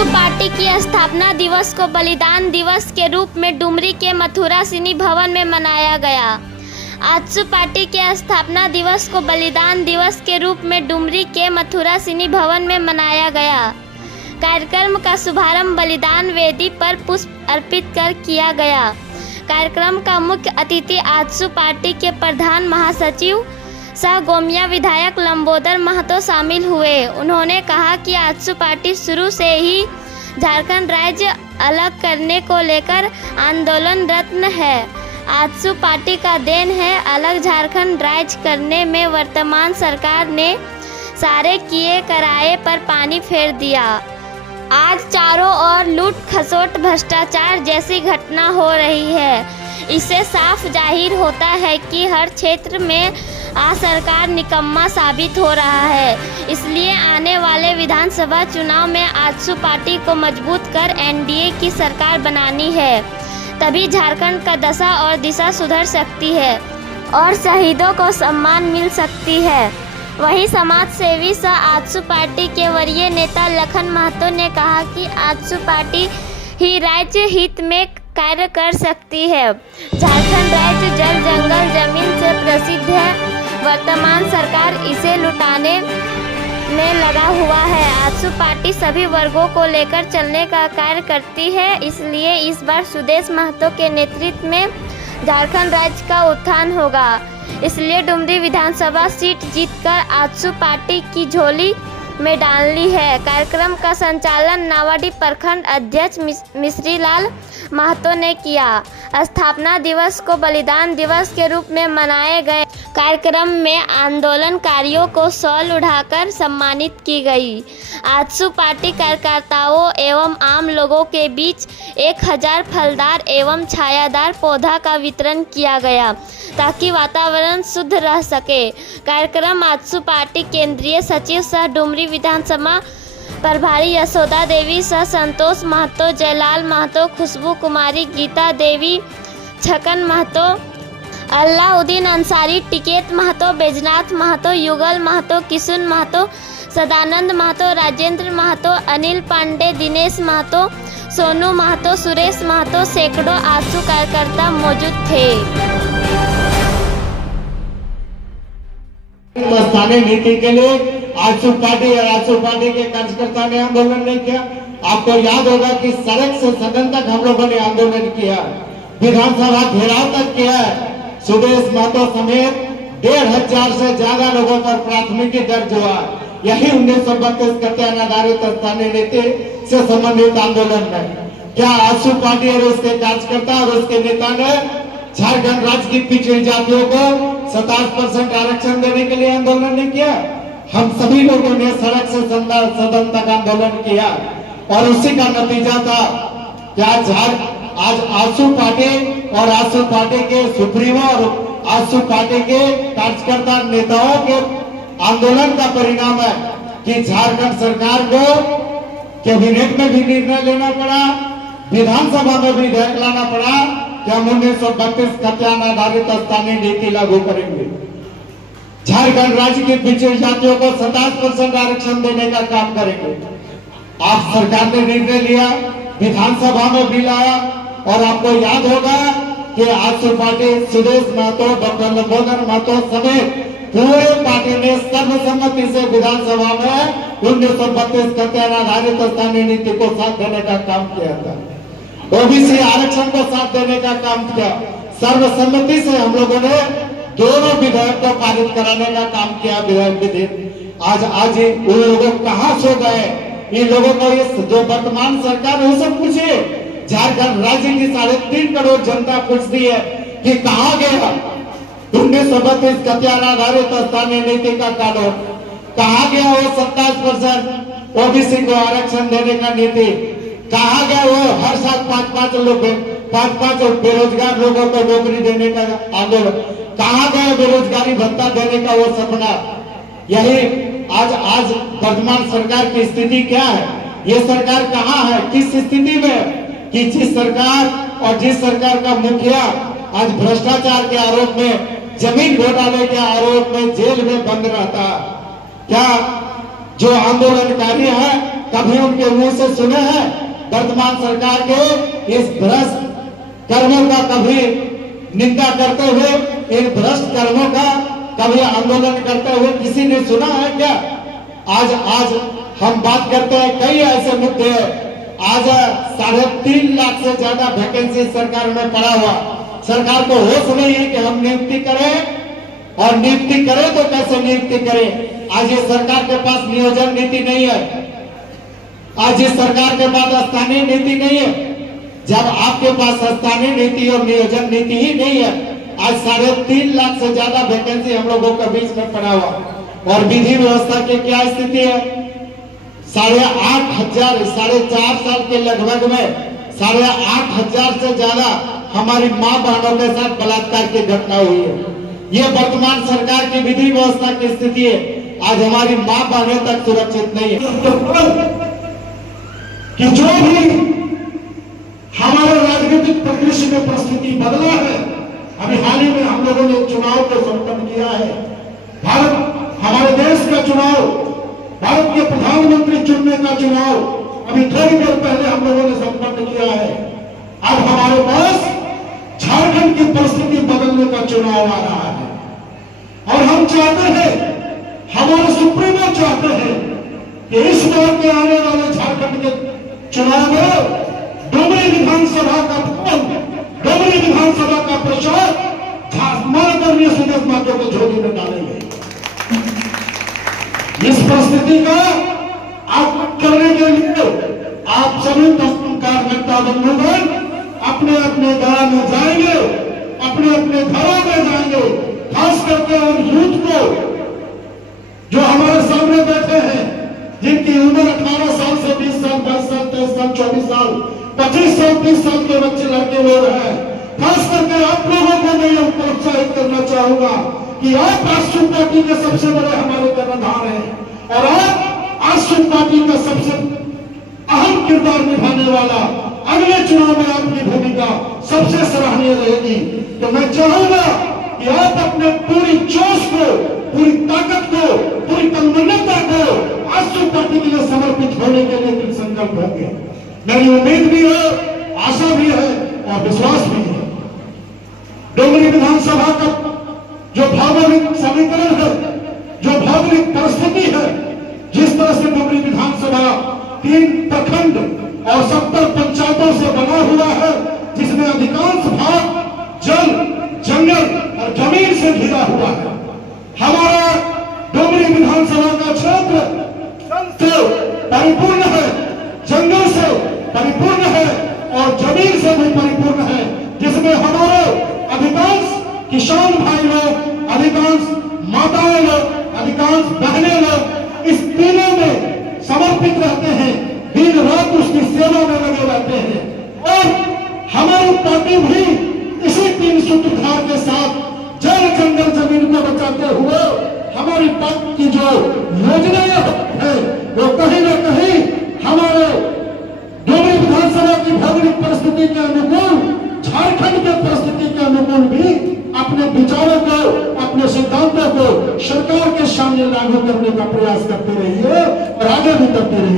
AJSU party की स्थापना दिवस को बलिदान दिवस के रूप में डुमरी के मथुरा सिनी भवन में मनाया गया। आजसू पार्टी के स्थापना दिवस को बलिदान दिवस के रूप में डुमरी के मथुरा सिनी भवन में मनाया गया। कार्यक्रम का शुभारंभ बलिदान वेदी पर पुष्प अर्पित कर किया गया। कार्यक्रम का मुख्य अतिथि आजसू पार्टी के प्रधान महासचिव सह गोमिया विधायक लंबोदर महतो शामिल हुए। उन्होंने कहा कि आजसू पार्टी शुरू से ही झारखंड राज्य अलग करने को लेकर आंदोलनरत है। आजसू पार्टी का देन है अलग झारखंड राज्य करने में वर्तमान सरकार ने सारे किए कराए पर पानी फेर दिया। आज चारों ओर लूट खसोट भ्रष्टाचार जैसी घटना हो रही है। इससे साफ जाहिर होता है कि हर क्षेत्र में सरकार निकम्मा साबित हो रहा है। इसलिए आने वाले विधानसभा चुनाव में आजसू पार्टी को मजबूत कर एनडीए की सरकार बनानी है, तभी झारखंड का दशा और दिशा सुधर सकती है और शहीदों को सम्मान मिल सकती है। वहीं समाज सेवी सह आजसू पार्टी के वरीय नेता लखन महतो ने कहा कि आजसू पार्टी ही राज्य हित में कार्य कर सकती है। झारखंड राज्य जल जंगल जमीन से प्रसिद्ध है। वर्तमान सरकार इसे लुटाने में लगा हुआ है। आजसू पार्टी सभी वर्गों को लेकर चलने का कार्य करती है। इसलिए इस बार सुदेश महतो के नेतृत्व में झारखंड राज्य का उत्थान होगा। इसलिए डुमरी विधानसभा सीट जीतकर आजसू पार्टी की झोली में डालनी है। कार्यक्रम का संचालन नावाडीह प्रखंड अध्यक्ष मिश्रीलाल महतो ने किया। स्थापना दिवस को बलिदान दिवस के रूप में मनाए गए। कार्यक्रम में आंदोलनकारियों को शॉल उड़ाकर सम्मानित की गई। आजसू पार्टी कार्यकर्ताओं एवं आम लोगों के बीच 1000 फलदार एवं छायादार पौधा का वितरण किया गया ताकि वातावरण शुद्ध रह सके। कार्यक्रम आजसू पार्टी केंद्रीय सचिव सह डुमरी विधानसभा प्रभारी यशोदा देवी सह संतोष महतो, जयलाल महतो, खुशबू कुमारी, गीता देवी, छकन महतो, अल्लाउद्दीन अंसारी, टिकेत महतो, बैजनाथ महतो, युगल महतो, किशुन महतो, सदानंद महतो, राजेंद्र महतो, अनिल पांडे, दिनेश महतो, सोनू महतो, सुरेश महतो, सैकड़ों आजसू कार्यकर्ता मौजूद थे। स्थानीय नीति के लिए आजसू पार्टी और आजसू पार्टी के कार्यकर्ता ने आंदोलन नहीं किया। आपको याद होगा कि सड़क से सदन तक हम लोगों ने आंदोलन किया, विधानसभा घेराव तक किया। सुदेश महतो समेत 1500 से ज्यादा लोगों पर प्राथमिकी दर्ज हुआ। यही 1932 कत्यान आधारित स्थानीय नीति से संबंधित आंदोलन में क्या आजसू पार्टी और उसके कार्यकर्ता और उसके नेता ने झारखंड राज्य की पिछड़ी जातियों को 27% आरक्षण देने के लिए आंदोलन नहीं किया? हम सभी लोगों ने सड़क से सदन तक आंदोलन किया और उसी का नतीजा था क्या आज आजसू पार्टी और आजसू पार्टी के सुप्रीमो और आजसू पार्टी के कार्यकर्ता नेताओं के आंदोलन का परिणाम है कि झारखंड सरकार को कैबिनेट में भी निर्णय लेना पड़ा, विधानसभा में भी विधेयक लाना पड़ा कि हम 1932 कत्यान आधारित स्थानीय नीति लागू करेंगे। झारखंड राज्य की पिछड़ी जातियों को 27% आरक्षण देने का काम करेंगे। आप सरकार ने निर्णय लिया, विधानसभा में भी लाया और आपको याद होगा कि आजसू पार्टी सुदेश महतो, डॉक्टर लंबोदर महतो समेत पूरे पार्टी ने सर्वसम्मति से विधानसभा में 1932 कत्यान आधारित स्थानीय नीति को साथ देने का काम किया था। ओबीसी आरक्षण को साथ देने का काम किया। सर्वसम्मति से हम लोगों ने दोनों विधेयक को पारित कराने का काम किया। विधेयक आज उन लोगों कहाँ सो गए? इन लोगों को ये जो वर्तमान सरकार है उसे पूछिए। झारखंड राज्य की 3.5 करोड़ जनता पूछती है कि कहाँ गया 1932 कत्यान आधारित स्थानीय नीति का कानून? कहाँ गया वो 27% ओबीसी को आरक्षण देने का नीति? कहाँ गया वो हर साल 5 बेरोजगार लोगों को नौकरी देने का आंदोलन? कहाँ गया बेरोजगारी भत्ता देने का वो सपना? यही आज वर्तमान सरकार की स्थिति क्या है? ये सरकार कहाँ है, किस स्थिति में कि जिस सरकार और जिस सरकार का मुखिया आज भ्रष्टाचार के आरोप में, जमीन घोटाले के आरोप में जेल में बंद रहता, क्या जो आंदोलनकारी है कभी उनके मुंह से सुने हैं वर्तमान सरकार के इस भ्रष्ट कर्मों का कभी निंदा करते हुए, इन भ्रष्ट कर्मों का कभी आंदोलन करते हुए किसी ने सुना है क्या? आज हम बात करते हैं कई ऐसे मुद्दे हैं। आज 3.5 लाख से ज्यादा वैकेंसी सरकार में पड़ा हुआ, सरकार को होश नहीं है कि हम नियुक्ति करें, और नियुक्ति करें तो कैसे नियुक्ति करें। आज ये सरकार के पास नियोजन नीति नहीं है, आज इस सरकार के पास स्थानीय नीति नहीं है। जब आपके पास स्थानीय नीति और नियोजन नीति ही नहीं है, आज 3.5 लाख से ज्यादा वैकेंसी हम लोगों के बीच में पड़ा हुआ, और विधि व्यवस्था की क्या स्थिति है? 8,500 4.5 साल के लगभग में 8,500 से ज्यादा हमारी मां बहनों के साथ बलात्कार की घटना हुई है। ये वर्तमान सरकार की विधि व्यवस्था की स्थिति है। आज हमारी मां बहनें तक सुरक्षित नहीं है। कि जो भी हमारे राजनीतिक परिदृश्य में परिस्थिति बदला है, अभी हाल ही में हम लोगों ने चुनाव को संपन्न किया है। भारत हमारे देश का चुनाव, भारत के प्रधानमंत्री चुनने का चुनाव अभी थोड़ी देर पहले हम लोगों ने संपन्न किया है। अब हमारे पास झारखंड की परिस्थिति बदलने का चुनाव आ रहा है, और हम चाहते हैं, हमारे सुप्रीमो चाहते हैं कि इस बार के आने वाले झारखंड के चुनाव में डुमरी विधानसभा का डुमरी विधानसभा का प्रचार माननीय सुदेश महतो के झोली में डालेंगे। इस परिस्थिति का आप करने के लिए आप सभी कार्यकर्ता बंधुगण अपने अपने गांव में जाएंगे, अपने अपने घरों में जाएंगे। खास करके उन यूथ को जो हमारे सामने बैठे हैं, जिनकी उम्र 18 साल से 20 साल 22 साल 23 साल 24 साल 25 साल 30 साल के बच्चे लड़के लोग हैं। खास करके आप लोगों को मैं यह प्रोत्साहित करना चाहूंगा कि आप आजसू पार्टी के सबसे बड़े हमारे कर्णधार हैं, और आप आजसू पार्टी का सबसे अहम किरदार निभाने वाला अगले चुनाव में आपकी भूमिका सबसे सराहनीय रहेगी। तो मैं चाहूंगा कि आप अपने पूरी जोश को, पूरी ताकत को, पूरी तन्मयता को आजसू पार्टी के लिए समर्पित होने के लिए कृत संकल्प होंगे। मेरी उम्मीद भी है, आशा भी है और विश्वास भी है। डुमरी विधानसभा का जो भौगोलिक समीकरण है, जो भौगोलिक परिस्थिति है, जिस तरह से डुमरी विधानसभा 3 प्रखंड और 70 पंचायतों से बना हुआ है, जिसमें अधिकांश भाग जल, जंगल और जमीन से घिरा हुआ है। हमारा डुमरी विधानसभा का क्षेत्र से परिपूर्ण है, जंगल से परिपूर्ण है और जमीन से भी परिपूर्ण है, जिसमें हमारे अधिकांश किसान भाई लोग, अधिकांश माताएं लोग, अधिकांश बहनें लोग इस तीनों में समर्पित रहते हैं, दिन रात उसकी सेवा में लगे रहते हैं। और हमारी पार्टी भी इसी 3 सूत्रधार के साथ जल, जंगल, जमीन को बचाते हुए हमारी पार्टी की जो योजनाएं है वो कहीं न कहीं हमारे डुमरी विधानसभा की भौगोलिक परिस्थिति के अनुकूल, झारखंड के परिस्थिति के अनुकूल भी अपने विचारों को, अपने सिद्धांतों को सरकार के सामने लागू करने का प्रयास करते रहिए और आगे भी करते रहिए।